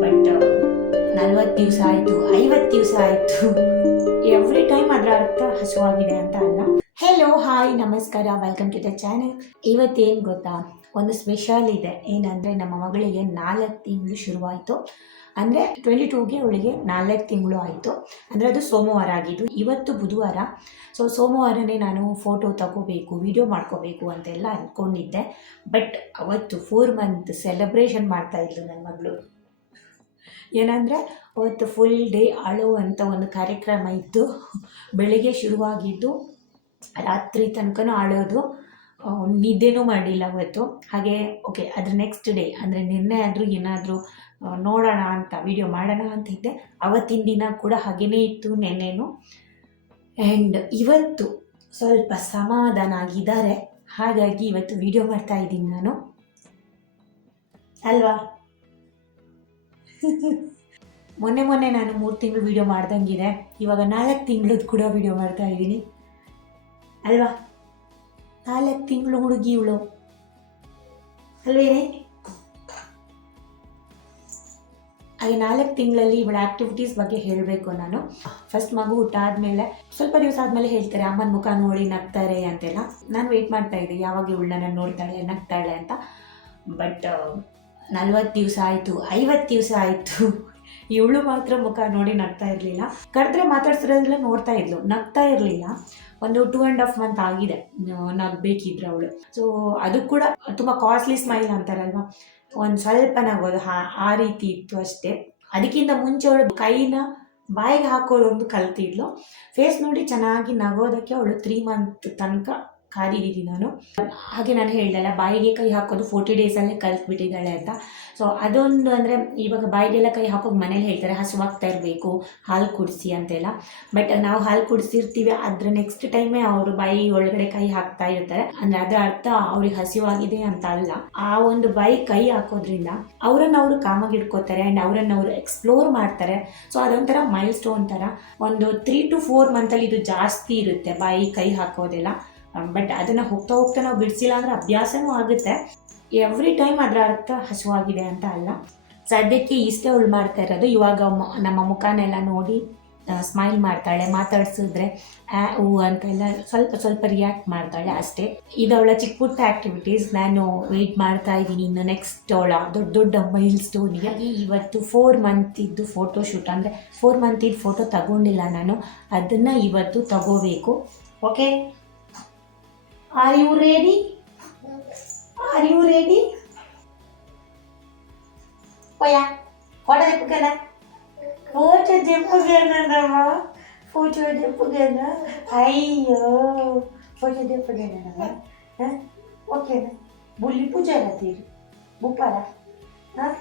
But ನಲ್ವತ್ತು ದಿವಸ ಆಯಿತು ಐವತ್ತು ದಿವಸ ಆಯಿತು. ಎವ್ರಿ ಟೈಮ್ ಅದರ ಅರ್ಥ ಹಸುವಾಗಿದೆ ಅಂತ ಅಲ್ಲ. ನಮಸ್ಕಾರ ವೆಲ್ಕಮ್ ಟು ದ ಚಾನೆಲ್ ಇವತ್ತೇನು ಗೊತ್ತಾ? ಒಂದು ಸ್ಪೆಷಲ್ ಇದೆ. ಏನಂದರೆ ನಮ್ಮ ಮಗಳಿಗೆ ನಾಲ್ಕು ತಿಂಗಳು ಶುರುವಾಯಿತು. ಅಂದರೆ ಟ್ವೆಂಟಿ ಟೂಗೆ ಅವಳಿಗೆ ನಾಲ್ಕು ತಿಂಗಳು ಆಯಿತು. ಅಂದರೆ ಅದು ಸೋಮವಾರ ಆಗಿದ್ದು, ಇವತ್ತು ಬುಧವಾರ. ಸೊ ಸೋಮವಾರನೇ ನಾನು ಫೋಟೋ ತಗೋಬೇಕು ವಿಡಿಯೋ ಮಾಡ್ಕೋಬೇಕು ಅಂತೆಲ್ಲ ಅಂದ್ಕೊಂಡಿದ್ದೆ ಬಟ್ ಅವತ್ತು ಫೋರ್ ಮಂತ್ ಸೆಲೆಬ್ರೇಷನ್ ಮಾಡ್ತಾ ಇದ್ಲು ನನ್ನ ಮಗಳು. ಏನಂದರೆ ಅವತ್ತು ಫುಲ್ ಡೇ ಅಳೋ ಅಂತ ಒಂದು ಕಾರ್ಯಕ್ರಮ ಇತ್ತು ಬೆಳಿಗ್ಗೆ ಶುರುವಾಗಿದ್ದು ರಾತ್ರಿ ತನಕನೂ ಆಳೋದು ನಿದ್ದೆನೂ ಮಾಡಿಲ್ಲ ಅವತ್ತು. ಹಾಗೆ ಓಕೆ ಅದ್ರ ನೆಕ್ಸ್ಟ್ ಡೇ ಅಂದರೆ ನಿನ್ನೆ ಆದರೂ ಏನಾದರೂ ನೋಡೋಣ ಅಂತ ವಿಡಿಯೋ ಮಾಡೋಣ ಅಂತ ಇದ್ದೆ. ಅವತ್ತಿನ ದಿನ ಕೂಡ ಹಾಗೇನೇ ಇತ್ತು ನೆನ್ನೆನೂ. ಆ್ಯಂಡ್ ಇವತ್ತು ಸ್ವಲ್ಪ ಸಮಾಧಾನ ಆಗಿದ್ದಾರೆ. ಹಾಗಾಗಿ ಇವತ್ತು ವಿಡಿಯೋ ಮಾಡ್ತಾ ಇದ್ದೀನಿ ನಾನು. ಅಲ್ವಾ? ಮೊನ್ನೆ ಮೊನ್ನೆ ನಾನು ಮೂರು ತಿಂಗಳು ವಿಡಿಯೋ ಮಾಡ್ದಂಗಿದೆ. ಇವಾಗ ನಾಲ್ಕು ತಿಂಗಳದ್ದು ಕೂಡ ವಿಡಿಯೋ ಮಾಡ್ತಾ ಇದ್ದೀನಿ. ಅಲ್ವಾ? ನಾಲ್ಕು ತಿಂಗಳು ಹುಡುಗಿ ಇವಳು. ಅಲ್ವೇನೆ? ಹಾಗೆ ನಾಲ್ಕು ತಿಂಗಳಲ್ಲಿ ಇವಳ ಆಕ್ಟಿವಿಟೀಸ್ ಬಗ್ಗೆ ಹೇಳಬೇಕು ನಾನು. ಫಸ್ಟ್ ಮಗು ಊಟ ಹುಟ್ಟಾದ್ಮೇಲೆ ಸ್ವಲ್ಪ ದಿವಸ ಆದಮೇಲೆ ಹೇಳ್ತಾರೆ, ಅಮ್ಮನ ಮುಖ ನೋಡಿ ನಗ್ತಾರೆ ಅಂತೆಲ್ಲ. ನಾನು ವೆಯ್ಟ್ ಮಾಡ್ತಾ ಇದ್ದೆ, ಯಾವಾಗ ಇವಳನ್ನ ನೋಡ್ತಾಳೆ, ನಗ್ತಾಳೆ ಅಂತ. ಬಟ್ ನಲ್ವತ್ತು ದಿವಸ ಆಯಿತು, ಐವತ್ತು ದಿವಸ ಆಯಿತು. ಇವಳು ಮಾತ್ರ ಮುಖ ನೋಡಿ ನಗ್ತಾ ಇರಲಿಲ್ಲ. ಕರೆದ್ರೆ ಮಾತಾಡ್ಸಿರೋದೆಲ್ಲ ನೋಡ್ತಾ ಇದ್ಲು. ನಗ್ತಾ ಇರಲಿಲ್ಲ. ಒಂದು ಟೂ ಆ್ಯಂಡ್ ಹಾಫ್ ಮಂತ್ ಆಗಿದೆ ನಗಬೇಕಿದ್ರು ಅವಳು. ಸೊ ಅದು ಕೂಡ ತುಂಬ ಕಾಸ್ಟ್ಲಿ ಸ್ಮೈಲ್ ಅಂತಾರಲ್ವ? ಒಂದು ಸ್ವಲ್ಪ ನಗೋದು ಹಾ, ಆ ರೀತಿ ಇತ್ತು ಅಷ್ಟೇ. ಅದಕ್ಕಿಂತ ಮುಂಚೆ ಅವಳು ಕೈನ ಬಾಯಿಗೆ ಹಾಕೋದೊಂದು ಕಲ್ತಿದ್ಲು. ಫೇಸ್ ನೋಡಿ ಚೆನ್ನಾಗಿ ನಗೋದಕ್ಕೆ ಅವಳು ತ್ರೀ ಮಂತ್ ತನಕ ಕಾದಿದ್ದೀನಿ ನಾನು. ಹಾಗೆ ನಾನು ಹೇಳ್ದಲ್ಲ, ಬಾಯಿಗೆ ಕೈ ಹಾಕೋದು ಫೋರ್ಟಿ ಡೇಸಲ್ಲೇ ಕಲ್ತ್ಬಿಟ್ಟಿದ್ದಾಳೆ ಅಂತ. ಸೊ ಅದೊಂದು ಅಂದರೆ ಇವಾಗ ಬಾಯಿಗೆಲ್ಲ ಕೈ ಹಾಕೋದು ಮನೇಲಿ ಹೇಳ್ತಾರೆ, ಹಸುವಾಗ್ತಾ ಇರಬೇಕು, ಹಾಲು ಕುಡಿಸಿ ಅಂತೆಲ್ಲ. ಬಟ್ ನಾವು ಹಾಲು ಕುಡಿಸಿರ್ತೀವಿ ಅದರ ನೆಕ್ಸ್ಟ್ ಟೈಮೇ ಅವರು ಬಾಯಿ ಒಳಗಡೆ ಕೈ ಹಾಕ್ತಾ ಇರ್ತಾರೆ. ಅಂದರೆ ಅದರ ಅರ್ಥ ಅವ್ರಿಗೆ ಹಸಿವಾಗಿದೆ ಅಂತ ಅಲ್ಲ. ಆ ಒಂದು ಬಾಯಿ ಕೈ ಹಾಕೋದ್ರಿಂದ ಅವರನ್ನು ಅವರು ಕಾಮಾಗಿ ಇಟ್ಕೋತಾರೆ ಆ್ಯಂಡ್ ಅವರನ್ನು ಅವರು ಎಕ್ಸ್ಪ್ಲೋರ್ ಮಾಡ್ತಾರೆ. ಸೊ ಅದೊಂಥರ ಮೈಲ್ ಸ್ಟೋನ್ ಥರ. ಒಂದು ತ್ರೀ ಟು ಫೋರ್ ಮಂತಲ್ಲಿ ಇದು ಜಾಸ್ತಿ ಇರುತ್ತೆ, ಬಾಯಿ ಕೈ ಹಾಕೋದೆಲ್ಲ. ಬಟ್ ಅದನ್ನು ಹೋಗ್ತಾ ಹೋಗ್ತಾ ನಾವು ಬಿಡಿಸಿಲ್ಲ ಅಂದರೆ ಅಭ್ಯಾಸವೂ ಆಗುತ್ತೆ. ಎವ್ರಿ ಟೈಮ್ ಅದರ ಅರ್ಥ ಹಸುವಾಗಿದೆ ಅಂತ ಅಲ್ಲ. ಸದ್ಯಕ್ಕೆ ಇಷ್ಟೇ ಅವಳು ಮಾಡ್ತಾ ಇರೋದು. ಇವಾಗ ನಮ್ಮ ಮುಖನೆಲ್ಲ ನೋಡಿ ಸ್ಮೈಲ್ ಮಾಡ್ತಾಳೆ, ಮಾತಾಡ್ಸಿದ್ರೆ, ಆ ಹೂ ಅಂತೆಲ್ಲ ಸ್ವಲ್ಪ ಸ್ವಲ್ಪ ರಿಯಾಕ್ಟ್ ಮಾಡ್ತಾಳೆ ಅಷ್ಟೇ. ಇದು ಅವಳ ಚಿಕ್ಕ ಪುಟ್ಟ ಆ್ಯಕ್ಟಿವಿಟೀಸ್ ನಾನು ವೆಯ್ಟ್ ಮಾಡ್ತಾ ಇದ್ದೀನಿ ಇನ್ನು ನೆಕ್ಸ್ಟ್ ಅವಳ ದೊಡ್ಡ ದೊಡ್ಡ ಮೈಲ್ ಸ್ಟೋನಿಗೆ ಇವತ್ತು ಫೋರ್ ಮಂತಿದ್ದು ಫೋಟೋ ಶೂಟ್ ಅಂದರೆ ಫೋರ್ ಮಂತಿದ್ದು ಫೋಟೋ ತಗೊಂಡಿಲ್ಲ ನಾನು. ಅದನ್ನು ಇವತ್ತು ತಗೋಬೇಕು. Okay are you ready are you ready ಓಯಾ photo ತೆಪ್ಪಗಲ್ಲ photo ತೆಪ್ಪಗೇನಮ್ಮ photo ತೆಪ್ಪಗೇನ ಅಯ್ಯೋ ಫೋಟೋ ತೆಪ್ಪಗೇನಮ್ಮ ಹಾಂ ಓಕೆನಾ ಬುಲ್ಲಿ ಪೂಜೆ ತೀರು ಬುಪ್ಪಾರ ಹಾಂ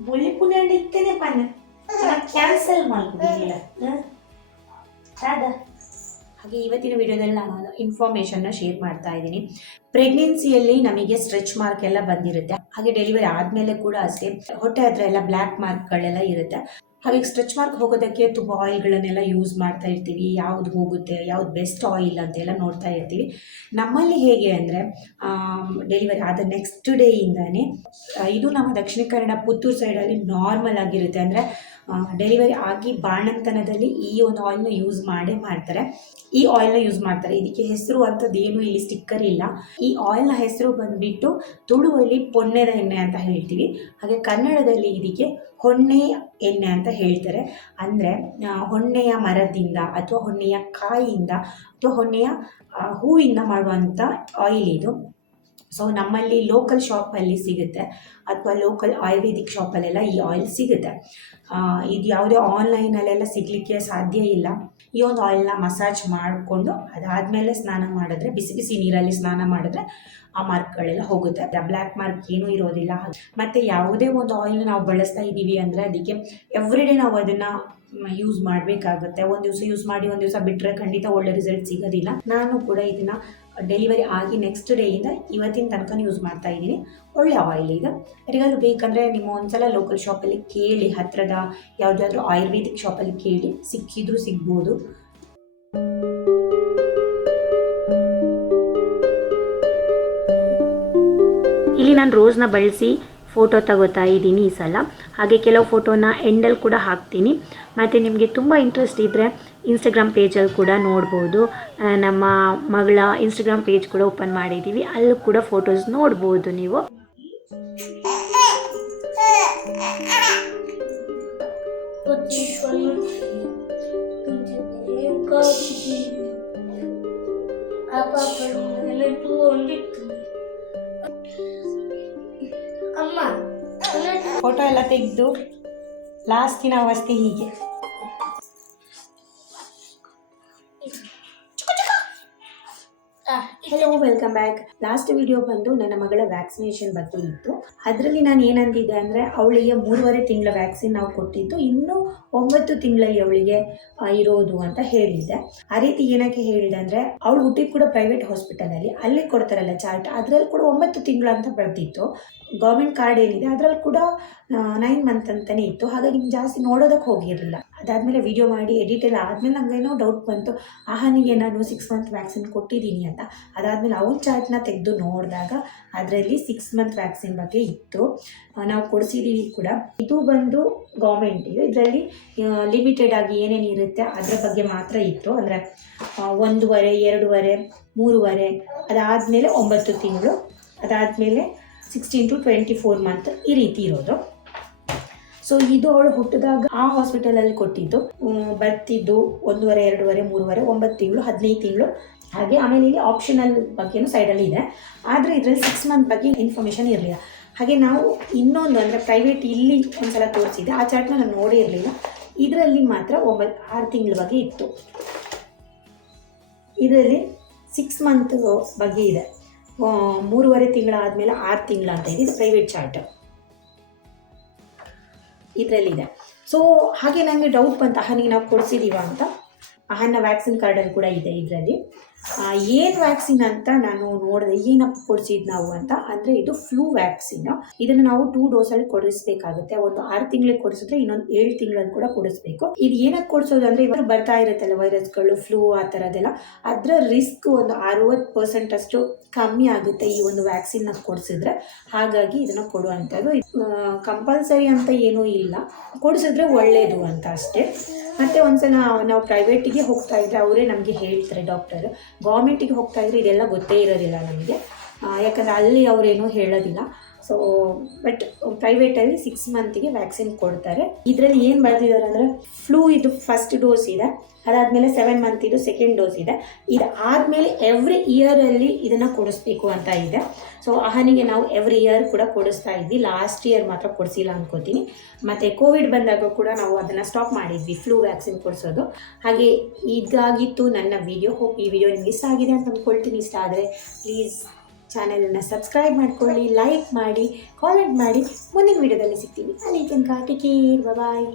ಬುಲ್ಲಿ ಪೂಜೆ ಇತ್ತೇನೆ ಪನ್ನ ಕ್ಯಾನ್ಸಲ್ ಮಾಡ್ಬಿಟ್ಟಿಲ್ಲ ಹಾಂ ಹೌದಾ ಹಾಗೆ ಇವತ್ತಿನ ವಿಡಿಯೋದಲ್ಲಿ ನಾನು ಒಂದು ಇನ್ಫಾರ್ಮೇಷನ್ನ ಶೇರ್ ಮಾಡ್ತಾ ಇದ್ದೀನಿ. ಪ್ರೆಗ್ನೆನ್ಸಿಯಲ್ಲಿ ನಮಗೆ ಸ್ಟ್ರೆಚ್ ಮಾರ್ಕ್ ಎಲ್ಲ ಬಂದಿರುತ್ತೆ. ಹಾಗೆ ಡೆಲಿವರಿ ಆದಮೇಲೆ ಕೂಡ ಅಷ್ಟೇ. ಹೊಟ್ಟೆ ಹತ್ರ ಎಲ್ಲ ಬ್ಲ್ಯಾಕ್ ಮಾರ್ಕ್ಗಳೆಲ್ಲ ಇರುತ್ತೆ. ಹಾಗೆ ಸ್ಟ್ರೆಚ್ ಮಾರ್ಕ್ ಹೋಗೋದಕ್ಕೆ ತುಂಬ ಆಯಿಲ್ಗಳನ್ನೆಲ್ಲ ಯೂಸ್ ಮಾಡ್ತಾ ಇರ್ತೀವಿ. ಯಾವ್ದು ಹೋಗುತ್ತೆ, ಯಾವ್ದು ಬೆಸ್ಟ್ ಆಯಿಲ್ ಅಂತೆಲ್ಲ ನೋಡ್ತಾ ಇರ್ತೀವಿ. ನಮ್ಮಲ್ಲಿ ಹೇಗೆ ಅಂದರೆ ಡೆಲಿವರಿ ಆದ ನೆಕ್ಸ್ಟ್ ಡೇಯಿಂದನೇ ಇದು ನಮ್ಮ ದಕ್ಷಿಣ ಕನ್ನಡ ಪುತ್ತೂರು ಸೈಡಲ್ಲಿ ನಾರ್ಮಲ್ ಆಗಿರುತ್ತೆ. ಅಂದರೆ ಡೆಲಿವರಿ ಆಗಿ ಬಾಣಂತನದಲ್ಲಿ ಈ ಒಂದು ಆಯಿಲ್ನ ಯೂಸ್ ಮಾಡೇ ಮಾಡ್ತಾರೆ. ಈ ಆಯಿಲ್ನ ಯೂಸ್ ಮಾಡ್ತಾರೆ. ಇದಕ್ಕೆ ಹೆಸರು ಅಂಥದ್ದು ಏನು ಇಲ್ಲಿ ಸ್ಟಿಕ್ಕರ್ ಇಲ್ಲ. ಈ ಆಯಿಲ್ನ ಹೆಸರು ಬಂದುಬಿಟ್ಟು ತುಳುವಲ್ಲಿ ಪೊನ್ನೆದ ಎಣ್ಣೆ ಅಂತ ಹೇಳ್ತೀವಿ. ಹಾಗೆ ಕನ್ನಡದಲ್ಲಿ ಇದಕ್ಕೆ ಹೊನ್ನೆಯ ಎಣ್ಣೆ ಅಂತ ಹೇಳ್ತಾರೆ. ಅಂದರೆ ಹೊನ್ನೆಯ ಮರದಿಂದ ಅಥವಾ ಹೊನ್ನೆಯ ಕಾಯಿಯಿಂದ ಅಥವಾ ಹೊನ್ನೆಯ ಹೂವಿಂದ ಮಾಡುವಂಥ ಆಯಿಲ್ ಇದು. ಸೊ ನಮ್ಮಲ್ಲಿ ಲೋಕಲ್ ಶಾಪಲ್ಲಿ ಸಿಗುತ್ತೆ. ಅಥವಾ ಲೋಕಲ್ ಆಯುರ್ವೇದಿಕ್ ಶಾಪಲ್ಲೆಲ್ಲ ಈ ಆಯಿಲ್ ಸಿಗುತ್ತೆ. ಇದು ಯಾವುದೇ ಆನ್ಲೈನಲ್ಲೆಲ್ಲ ಸಿಗಲಿಕ್ಕೆ ಸಾಧ್ಯ ಇಲ್ಲ. ಈ ಒಂದು ಆಯಿಲ್ನ ಮಸಾಜ್ ಮಾಡಿಕೊಂಡು ಅದಾದಮೇಲೆ ಸ್ನಾನ ಮಾಡಿದ್ರೆ, ಬಿಸಿ ಬಿಸಿ ನೀರಲ್ಲಿ ಸ್ನಾನ ಮಾಡಿದ್ರೆ ಆ ಮಾರ್ಕ್ಗಳೆಲ್ಲ ಹೋಗುತ್ತೆ. ಬ್ಲ್ಯಾಕ್ ಮಾರ್ಕ್ ಏನೂ ಇರೋದಿಲ್ಲ. ಮತ್ತು ಯಾವುದೇ ಒಂದು ಆಯಿಲ್ನ ನಾವು ಬಳಸ್ತಾ ಇದ್ದೀವಿ ಅಂದರೆ ಅದಕ್ಕೆ ಎವ್ರಿಡೇ ನಾವು ಅದನ್ನು ಯೂಸ್ ಮಾಡಬೇಕಾಗುತ್ತೆ. ಒಂದು ದಿವಸ ಯೂಸ್ ಮಾಡಿ, ಒಂದು ದಿವಸ ಬಿಟ್ಟರೆ ಖಂಡಿತ ಒಳ್ಳೆ ರಿಸಲ್ಟ್ ಸಿಗೋದಿಲ್ಲ. ನಾನು ಕೂಡ ಇದನ್ನು ಡೆಲಿವರಿ ಆಗಿ ನೆಕ್ಸ್ಟ್ ಡೇಯಿಂದ ಇವತ್ತಿನ ತನಕ ಯೂಸ್ ಮಾಡ್ತಾ ಇದ್ದೀನಿ. ಒಳ್ಳೆ ಆಯಿಲ್ ಇದು ಯಾರಿಗಾದ್ರೂ ಬೇಕಂದರೆ ನಿಮ್ಮ ಒಂದ್ಸಲ ಲೋಕಲ್ ಶಾಪಲ್ಲಿ ಕೇಳಿ ಹತ್ತಿರದ ಯಾವುದಾದ್ರೂ ಆಯುರ್ವೇದಿಕ್ ಶಾಪಲ್ಲಿ ಕೇಳಿ ಸಿಕ್ಕಿದ್ರೂ ಸಿಗ್ಬೋದು. ಇಲ್ಲಿ ನಾನು ರೋಸ್ನ ಬಳಸಿ ಫೋಟೋ ತಗೋತಾ ಇದ್ದೀನಿ ಈ ಸಲ. ಹಾಗೆ ಕೆಲವು ಫೋಟೋನ ಎಂಡಲ್ಲಿ ಕೂಡ ಹಾಕ್ತೀನಿ. ಮತ್ತು ನಿಮಗೆ ತುಂಬ ಇಂಟ್ರೆಸ್ಟ್ ಇದ್ದರೆ ಇನ್ಸ್ಟಾಗ್ರಾಮ್ ಪೇಜಲ್ಲಿ ಕೂಡ ನೋಡ್ಬೋದು. ನಮ್ಮ ಮಗಳ ಇನ್ಸ್ಟಾಗ್ರಾಮ್ ಪೇಜ್ ಕೂಡ ಓಪನ್ ಮಾಡಿದ್ದೀವಿ. ಅಲ್ಲೂ ಕೂಡ ಫೋಟೋಸ್ ನೋಡ್ಬೋದು ನೀವು. ಫೋಟೋ ಎಲ್ಲ ತೆಗೆದು ಲಾಸ್ಟಿನ ಅವಸ್ಥೆ ಹೀಗೆ. Hello welcome back last video ಬಂದು ನನ್ನ ಮಗಳ ವ್ಯಾಕ್ಸಿನೇಷನ್ ಬಗ್ಗೆ ಇತ್ತು. ಅದರಲ್ಲಿ ನಾನು ಏನಂದಿದ್ದೆ ಅಂದರೆ ಅವಳಿಗೆ ಮೂರುವರೆ ತಿಂಗಳ ವ್ಯಾಕ್ಸಿನ್ ನಾವು ಕೊಟ್ಟಿದ್ದು. ಇನ್ನೂ ಒಂಬತ್ತು ತಿಂಗಳಲ್ಲಿ ಅವಳಿಗೆ ಇರೋದು ಅಂತ ಹೇಳಿದ್ದೆ. ಆ ರೀತಿ ಏನಕ್ಕೆ ಹೇಳಿದೆ ಅಂದರೆ ಅವಳು ಹುಟ್ಟಿದ ಕೂಡ ಪ್ರೈವೇಟ್ ಹಾಸ್ಪಿಟಲಲ್ಲಿ ಅಲ್ಲಿ ಕೊಡ್ತಾರಲ್ಲ ಚಾರ್ಟ್ ಅದರಲ್ಲಿ ಕೂಡ ಒಂಬತ್ತು ತಿಂಗಳು ಅಂತ ಬರ್ತಿತ್ತು ಗೌರ್ಮೆಂಟ್ ಕಾರ್ಡ್ ಏನಿದೆ ಅದರಲ್ಲಿ ಕೂಡ ನೈನ್ ಮಂತ್ ಅಂತಲೇ ಇತ್ತು. ಹಾಗಾಗಿ ನಿಮ್ಗೆ ಜಾಸ್ತಿ ನೋಡೋದಕ್ಕೆ ಹೋಗಿರಲಿಲ್ಲ. ಅದಾದಮೇಲೆ ವಿಡಿಯೋ ಮಾಡಿ ಎಡಿಟ್ ಎಲ್ಲ ಆದಮೇಲೆ ನನಗೇನೋ ಡೌಟ್ ಬಂತು. ಆಹನಿಗೆ ನಾನು ಸಿಕ್ಸ್ ಮಂತ್ ವ್ಯಾಕ್ಸಿನ್ ಕೊಟ್ಟಿದ್ದೀನಿ ಅಂತ. ಅದಾದಮೇಲೆ ಅವನ ಚಾರ್ಟ್ನ ತೆಗೆದು ನೋಡಿದಾಗ ಅದರಲ್ಲಿ ಸಿಕ್ಸ್ ಮಂತ್ ವ್ಯಾಕ್ಸಿನ್ ಬಗ್ಗೆ ಇತ್ತು. ನಾವು ಕೊಡಿಸಿದ್ದೀವಿ ಕೂಡ. ಇದು ಬಂದು ಗೌರ್ಮೆಂಟ್ ಇದು. ಇದರಲ್ಲಿ ಲಿಮಿಟೆಡ್ ಆಗಿ ಏನೇನು ಇರುತ್ತೆ ಅದರ ಬಗ್ಗೆ ಮಾತ್ರ ಇತ್ತು. ಅಂದರೆ ಒಂದೂವರೆ, ಎರಡೂವರೆ, ಮೂರುವರೆ, ಅದಾದಮೇಲೆ ಒಂಬತ್ತು ತಿಂಗಳು, ಅದಾದಮೇಲೆ sixteen to twenty four month ಈ ರೀತಿ ಇರೋದು. ಸೊ ಇದು ಅವಳು ಹುಟ್ಟಿದಾಗ ಆ ಹಾಸ್ಪಿಟಲಲ್ಲಿ ಕೊಟ್ಟಿದ್ದು. ಬರ್ತಿದ್ದು ಒಂದೂವರೆ, ಎರಡೂವರೆ, ಮೂರುವರೆ, ಒಂಬತ್ತು ತಿಂಗಳು, ಹದಿನೈದು ತಿಂಗಳು. ಹಾಗೆ ಆಮೇಲೆ ಇಲ್ಲಿ ಆಪ್ಷನಲ್ ಬಗ್ಗೆನೂ ಸೈಡಲ್ಲಿ ಇದೆ. ಆದರೆ ಇದರಲ್ಲಿ ಸಿಕ್ಸ್ ಮಂತ್ ಬಗ್ಗೆ ಇನ್ಫಾರ್ಮೇಷನ್ ಇರಲಿಲ್ಲ. ಹಾಗೆ ನಾವು ಇನ್ನೊಂದು ಅಂದರೆ ಪ್ರೈವೇಟ್ ಇಲ್ಲಿ ಒಂದ್ಸಲ ತೋರಿಸಿದೆ ಆ ಚಾರ್ಟ್ನ ನಾನು ನೋಡೇ ಇರಲಿಲ್ಲ. ಇದರಲ್ಲಿ ಮಾತ್ರ ಒಂಬತ್ತು ಆರು ತಿಂಗಳ ಬಗ್ಗೆ ಇತ್ತು. ಇದರಲ್ಲಿ ಸಿಕ್ಸ್ ಮಂತ್ ಬಗ್ಗೆ ಇದೆ. ಮೂರುವರೆ ತಿಂಗಳಾದಮೇಲೆ ಆರು ತಿಂಗಳ ಅಂತ ಇದು ಪ್ರೈವೇಟ್ ಚಾರ್ಟ್ ಇದರಲ್ಲಿದೆ. ಸೊ ಹಾಗೆ ನನಗೆ ಡೌಟ್ ಬಂತು ನೀವು ನಾವು ಕೊಡಿಸಿದೀವ ಅಂತ. ಅಹನ್ನ ವ್ಯಾಕ್ಸಿನ್ ಕಾರ್ಡಲ್ಲಿ ಕೂಡ ಇದೆ ಇದರಲ್ಲಿ. ಏನು ವ್ಯಾಕ್ಸಿನ್ ಅಂತ ನಾನು ನೋಡಿದೆ, ಏನಪ್ಪ ಕೊಡಿಸಿದ್ ನಾವು ಅಂತ ಅಂದ್ರೆ ಇದು ಫ್ಲೂ ವ್ಯಾಕ್ಸಿನ್ ಇದನ್ನು ನಾವು ಟೂ ಡೋಸಲ್ಲಿ ಕೊಡಿಸ್ಬೇಕಾಗುತ್ತೆ. ಒಂದು ಆರು ತಿಂಗಳಿಗೆ ಕೊಡಿಸಿದ್ರೆ ಇನ್ನೊಂದು ಏಳು ತಿಂಗಳಲ್ಲಿ ಕೂಡ ಕೊಡಿಸ್ಬೇಕು. ಇದು ಏನಕ್ಕೆ ಕೊಡಿಸೋದು ಅಂದ್ರೆ ಇವಾಗ ಬರ್ತಾ ಇರುತ್ತಲ್ಲ ವೈರಸ್ಗಳು ಫ್ಲೂ ಆ ಥರದ್ದೆಲ್ಲ ಅದರ ರಿಸ್ಕ್ ಒಂದು ಅರುವತ್ತು ಪರ್ಸೆಂಟ್ ಅಷ್ಟು ಕಮ್ಮಿ ಆಗುತ್ತೆ ಈ ಒಂದು ವ್ಯಾಕ್ಸಿನ್ನ ಕೊಡಿಸಿದ್ರೆ. ಹಾಗಾಗಿ ಇದನ್ನು ಕೊಡುವಂಥದ್ದು. ಕಂಪಲ್ಸರಿ ಅಂತ ಏನೂ ಇಲ್ಲ. ಕೊಡಿಸಿದ್ರೆ ಒಳ್ಳೆಯದು ಅಂತ ಅಷ್ಟೇ. ಮತ್ತು ಒಂದ್ಸಲ ನಾವು ಪ್ರೈವೇಟಿಗೆ ಹೋಗ್ತಾ ಇದ್ರೆ ಅವರೇ ನಮಗೆ ಹೇಳ್ತಾರೆ ಡಾಕ್ಟರ್ ಗೌರ್ಮೆಂಟಿಗೆ ಹೋಗ್ತಾ ಇದ್ರೆ ಇದೆಲ್ಲ ಗೊತ್ತೇ ಇರೋದಿಲ್ಲ ನಮಗೆ. ಯಾಕಂದರೆ ಅಲ್ಲಿ ಅವರೇನು ಹೇಳೋದಿಲ್ಲ. ಸೊ ಬಟ್ ಪ್ರೈವೇಟಲ್ಲಿ ಸಿಕ್ಸ್ ಮಂತಿಗೆ ವ್ಯಾಕ್ಸಿನ್ ಕೊಡ್ತಾರೆ. ಇದರಲ್ಲಿ ಏನು ಬರೆದಿದ್ದಾರೆ ಅಂದರೆ ಫ್ಲೂ ಇದು ಫಸ್ಟ್ ಡೋಸ್ ಇದೆ, ಅದಾದಮೇಲೆ ಸೆವೆನ್ ಮಂತ್ ಇದು ಸೆಕೆಂಡ್ ಡೋಸ್ ಇದೆ. ಇದು ಆದಮೇಲೆ ಎವ್ರಿ ಇಯರಲ್ಲಿ ಇದನ್ನು ಕೊಡಿಸ್ಬೇಕು ಅಂತ ಇದೆ. ಸೊ ಅಹನಿಗೆ ನಾವು ಎವ್ರಿ ಇಯರ್ ಕೂಡ ಕೊಡಿಸ್ತಾ ಇದ್ವಿ. ಲಾಸ್ಟ್ ಇಯರ್ ಮಾತ್ರ ಕೊಡಿಸಿಲ್ಲ ಅನ್ಕೋತೀನಿ. ಮತ್ತು ಕೋವಿಡ್ ಬಂದಾಗ ಕೂಡ ನಾವು ಅದನ್ನು ಸ್ಟಾಪ್ ಮಾಡಿದ್ವಿ ಫ್ಲೂ ವ್ಯಾಕ್ಸಿನ್ ಕೊಡಿಸೋದು. ಹಾಗೆ ಇದಾಗಿತ್ತು ನನ್ನ ವಿಡಿಯೋ ಹೋಪ್ ಈ ವಿಡಿಯೋ ನಿಮ್ಗೆ ಇಷ್ಟ ಆಗಿದೆ ಅಂತ ಅಂದ್ಕೊಳ್ತೀನಿ ಇಷ್ಟ ಆದರೆ ಪ್ಲೀಸ್ ಚಾನೆಲನ್ನು ಸಬ್ಸ್ಕ್ರೈಬ್ ಮಾಡ್ಕೊಳ್ಳಿ ಲೈಕ್ ಮಾಡಿ ಕಾಮೆಂಟ್ ಮಾಡಿ, ಮುಂದಿನ ವಿಡಿಯೋದಲ್ಲಿ ಸಿಗ್ತೀವಿ ಅಲ್ಲಿ ತನಕ ಟೇಕ್ ಕೇರ್ ಬಾಯ್